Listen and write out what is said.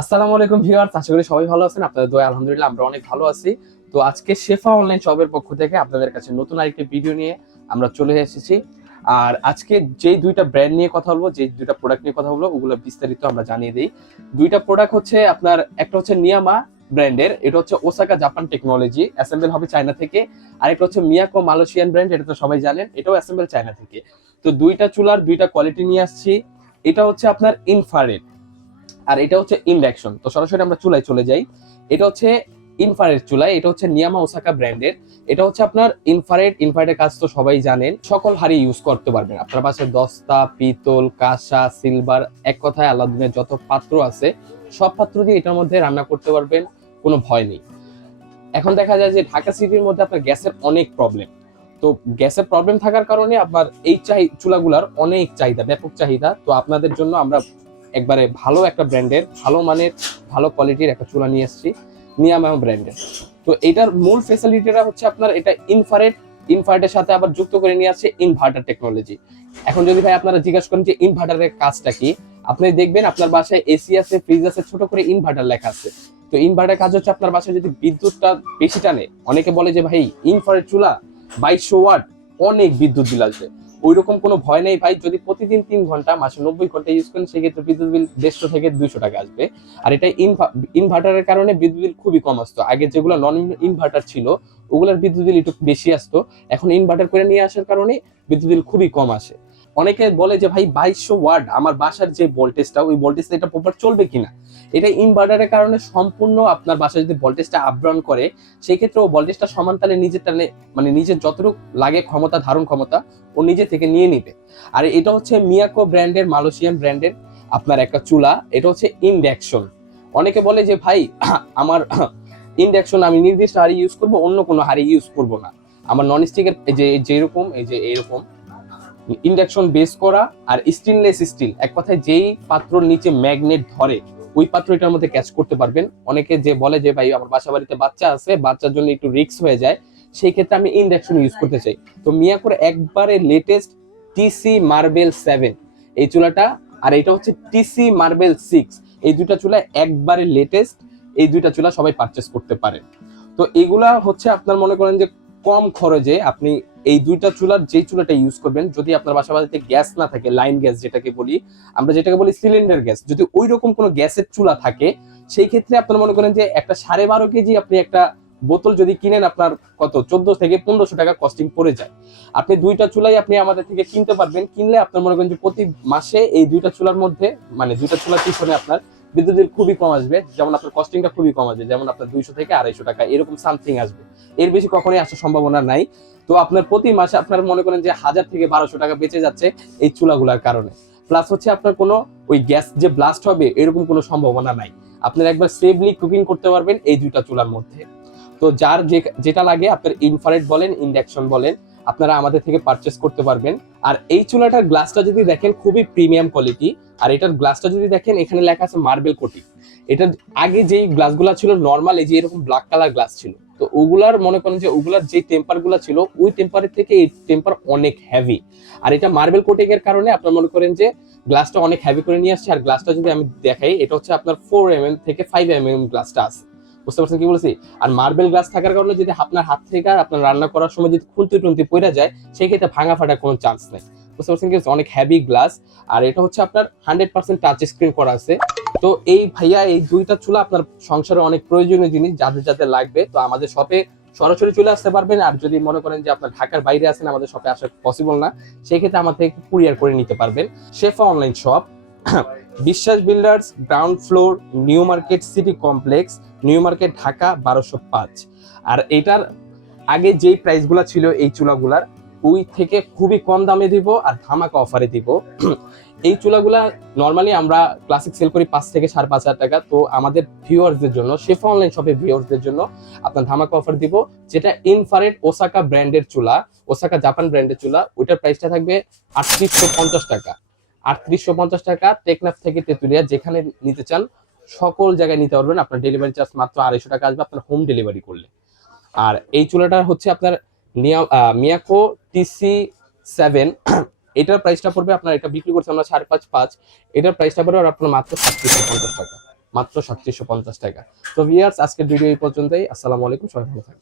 আসসালামু আলাইকুম ভিউয়ার্স, আশা করি সবাই ভালো আছেন, আপনাদের দোয়া আলহামদুলিল্লাহ আমরা অনেক ভালো আছি। তো আজকে শেফা অনলাইন শপের পক্ষ থেকে আপনাদের কাছে নতুন আরেকটি ভিডিও নিয়ে আমরা চলে এসেছি। আর আজকে যেই দুইটা ব্র্যান্ড নিয়ে কথা বলব যে দুইটা প্রোডাক্ট নিয়ে কথা বলব, ওগুলো বিস্তারিত আমরা জানিয়ে দিই। দুইটা প্রোডাক্ট হচ্ছে আপনার, একটা হচ্ছে নিয়ামা ব্র্যান্ডের এটা হচ্ছে ওসাকা জাপান টেকনোলজি অ্যাসেম্বল হবে চায়না থেকে। আর একটা হচ্ছে মিয়াকো মালয়েশিয়ান ব্র্যান্ড এটা তো সবাই জানেন, এটাও অ্যাসেম্বল চায়না থেকে। তো দুইটা চুলার, দুইটা কোয়ালিটি নিয়ে আসছি। এটা হচ্ছে আপনার ইনফারেড আর এটা হচ্ছে ইন্ডাকশন। তো সরাসরি আমরা চুলায় চলে যাই। এটা হচ্ছে ইনফারেড চুলাই এটা হচ্ছে নিয়ামা ওসাকা ব্র্যান্ডের। এটা হচ্ছে আপনার ইনফারেড ইনফারেডের কাজ তো সবাই জানেন। সকল হাড়ি ইউজ করতে পারবেন। আপনার পাশে দস্তা, পিতল, কাঁসা সিলভার এক কথায় আলাদিনের যত পাত্র আছে, সব পাত্র দিয়ে এটার মধ্যে রান্না করতে পারবেন, কোনো ভয় নেই। এখন দেখা যায় যে ঢাকা সিটির মধ্যে আপনার গ্যাসের অনেক প্রবলেম তো গ্যাসের প্রবলেম থাকার কারণে আপনার এই চাই চুলাগুলার অনেক চাহিদা, ব্যাপক চাহিদা। তো আপনাদের জন্য আমরা একবারে ভালো একটা ব্র্যান্ডের, ভালো মানের, ভালো কোয়ালিটির একটা চুলা নিয়ে এসেছি নিয়ামা ব্র্যান্ডের তো এটার মূল ফেসিলিটিটা হচ্ছে আপনার এটা ইনফারেট ইনফারেটের সাথে আবার যুক্ত করে নিয়ে আসছে ইনভার্টার টেকনোলজি এখন যদি ভাই আপনারা জিজ্ঞাসা করেন যে ইনভার্টারের কাজটা কি, আপনি দেখবেন আপনার বাসায় এসি আছে ফ্রিজ আছে, ছোট করে ইনভার্টার লেখা আছে। তো ইনভার্টার কাজ হচ্ছে আপনার বাসায় যদি বিদ্যুৎটা বেশি টানে, অনেকে বলে যে ভাই ইনফারেট চুলা বাইশশো ওয়াট, অনেক বিদ্যুৎ বিল আসবে। ওই রকম কোনো ভয় নেই ভাই। যদি প্রতিদিন তিন ঘণ্টা, মাসে নব্বই ঘণ্টা ইউজ করেন, সেক্ষেত্রে বিদ্যুৎ বিল দেড়শো থেকে দুইশো টাকা আসবে। আর এটা ইনভার্টারের কারণে বিদ্যুৎ বিল খুবই কম আসতো। আগে যেগুলো নন ইনভার্টার ছিল, ওগুলোর বিদ্যুৎ বিল একটু বেশি আসতো। এখন ইনভার্টার করে নিয়ে আসার কারণে বিদ্যুৎ বিল খুবই কম আসে। অনেকে বলে যে, ভাই, বাইশশো ওয়ার্ড আমার বাসার যে ভোল্টেজটা ওই ভোল্টেজটা এটা প্রপার চলবে কিনা? এটা ইনভার্টারের কারণে সম্পূর্ণ আপনার বাসায় যদি ভোল্টেজটা আপডাউন করে সেই ক্ষেত্রে ও ভোল্টেজটা সমান তালে নিজের টানে মানে নিজের যতটুকু লাগে ক্ষমতা, ধারণ ক্ষমতা, ও নিজে থেকে নিয়ে নিবে। আর এটা হচ্ছে মিয়াকো ব্র্যান্ডের মালয়েশিয়ান ব্র্যান্ডের আপনার একটা চুলা, এটা হচ্ছে ইন্ডাকশন অনেকে বলে যে, ভাই, আমার ইন্ডাকশন আমি নির্দিষ্ট হাড়ি ইউজ করব, অন্য কোনো হাড়ি ইউজ করব না। আমার নন স্টিকের যে যেরকম, এই যে এরকম ইন্ডাকশন বেস করা আর স্টেনলেস স্টিল এক কথায় যেই পাত্রর নিচে ম্যাগনেট ধরে ওই পাত্র এটার মধ্যে ক্যাচ করতে পারবেন। অনেকে যে বলে যে, ভাই, আমার বাসা বাড়িতে বাচ্চা আছে, বাচ্চার জন্য একটু রিস্ক হয়ে যায়। সেই ক্ষেত্রে আমি ইন্ডাকশন ইউজ করতে চাই। তো মিয়াকোর একবারে লেটেস্ট টিসি মার্বেল সেভেন এই চুলাটা, আর এটা হচ্ছে টিসি মার্বেল সিক্স এই দুইটা চুলা একবারে লেটেস্ট এই দুইটা চুলা সবাই পারচেস করতে পারেন। তো এগুলা হচ্ছে আপনার মনে করেন যে কম খরচে আপনি এই দুইটা চুলার যেই চুলাটা ইউজ করবেন, যদি আপনার বাসা বাড়িতে গ্যাস না থাকে লাইন গ্যাস যেটাকে বলি, আমরা যেটাকে বলি সিলিন্ডার গ্যাস যদি ওই রকম কোনো গ্যাসের চুলা থাকে, সেই ক্ষেত্রে আপনার মনে করেন যে একটা সাড়ে বারো কেজি আপনি একটা বোতল যদি কিনেন, আপনার কত? চোদ্দ থেকে পনেরোশো টাকা কস্টিং পড়ে যায়। আপনি দুইটা চুলাই আপনি আমাদের থেকে কিনতে পারবেন। কিনলে আপনার মনে করেন যে প্রতি মাসে এই দুইটা চুলার মধ্যে মানে দুইটা চুলার পিছনে আপনার বিদ্যুৎ বিল খুবই কম আসবে, যেমন আপনার কস্টিংটা খুবই কম আসবে, যেমন আপনার দুইশো থেকে আড়াইশো টাকা, এরকম সামথিং আসবে। এর বেশি কখনোই আসার সম্ভাবনা নাই। তো আপনার প্রতি মাসে আপনার মনে করেন যে হাজার থেকে বারোশো টাকা বেঁচে যাচ্ছে এই চুলাগুলার কারণে। প্লাস হচ্ছে আপনার কোনো ওই গ্যাস যে ব্লাস্ট হবে, এরকম কোনো সম্ভাবনা নাই। আপনার একবার সেফলি কুকিং করতে পারবেন এই দুইটা চুলার মধ্যে। তো যার যেটা লাগে আপনার ইনফারেট বলেন ইন্ডাকশন বলেন আপনারা আমাদের থেকে পারচেস করতে পারবেন। আর এই চুলাটার গ্লাসটা যদি দেখেন, খুবই প্রিমিয়াম কোয়ালিটি আর এটার গ্লাসটা যদি দেখেন, এখানে লেখা আছে মার্বেল কোটি এটা আগে যেই গ্লাসগুলো ছিল নর্মাল এই যে এরকম ব্ল্যাক কালার গ্লাস ছিল। তো ওগুলার মনে করেন যে, ওগুলার যে টেম্পারগুলো ছিল, ওই টেম্পারের থেকে এই টেম্পার অনেক হেভি আর এটা মার্বেল কোটিং এর কারণে আপনার মনে করেন যে গ্লাসটা অনেক হেভি করে নিয়ে আসছে। আর গ্লাসটা যদি আমি দেখাই, এটা হচ্ছে আপনার ফোর এম থেকে ফাইভ এম গ্লাসটা আছে। বুঝতে পারছেন কি বলেছি? আর মার্বেল গ্লাস থাকার কারণে যদি আপনার হাত থেকে আপনার রান্না করার সময় যদি খুন্তি টুন্তি পড়ে যায়, সেই ক্ষেত্রে ভাঙা ফাটার কোনো চান্স নেই। বুঝতে পারছেন কি অনেক হেভি গ্লাস আর এটা হচ্ছে আপনার হান্ড্রেড পার্সেন্ট টাচ স্ক্রিন করা আছে। তো এই ভাইয়া, এই দুইটা চুলা আপনার সংসারে অনেক প্রয়োজনীয় জিনিস, যাদের যাদের লাগবে, তো আমাদের শপে সরাসরি চলে আসতে পারবেন। আর যদি মনে করেন যে আপনার ঢাকার বাইরে আছেন, আমাদের শপে আসা পসিবল না, সেই ক্ষেত্রে আমার থেকে কুরিয়ার করে নিতে পারবেন। Shefa online shop Biswas builders ground floor New Market City Complex New Market Dhaka বারোশো পাঁচ। আর এটার আগে যেই প্রাইসগুলো ছিল এই চুলাগুলার, ওই থেকে খুবই কম দামে দিব আর ধামাকা অফারে দিব। এই চুলাগুলা নর্মালি আমরা ক্লাসিক সেল করি পাঁচ থেকে সাড়ে পাঁচ হাজার টাকা। তো আমাদের ভিউয়ার্সদের জন্য শেফা অনলাইন শপে ভিউয়ার্সদের জন্য আপনার ধামাকা অফার দিব, যেটা ইনফারেট ওসাকা ব্র্যান্ডের চুলা ওসাকা জাপান ব্র্যান্ডের চুলা, ওইটার প্রাইসটা থাকবে আটত্রিশশো পঞ্চাশ টাকা। আটত্রিশশো পঞ্চাশ টাকা টেকনাফ থেকে তেতুলিয়া, যেখানে নিতে চান সকল জায়গায় নিতে পারবেন। আপনার ডেলিভারি চার্জ মাত্র আড়াইশো টাকা আসবে আপনার হোম ডেলিভারি করলে। আর এই চুলাটা হচ্ছে আপনার মিয়াকো টিসি সেভেন এটার প্রাইসটা পড়বে আপনার, এটা বিক্রি করছে আমরা সাড়ে পাঁচ পাঁচ। এটার প্রাইসটা পড়বে আপনার মাত্র সাতত্রিশশো পঞ্চাশ টাকা। মাত্র সাতত্রিশশো পঞ্চাশ টাকা। তো ভিয়ার্স আজকের ভিডিও এই পর্যন্তই। আসসালামু আলাইকুম, সবাই ভালো থাকবেন।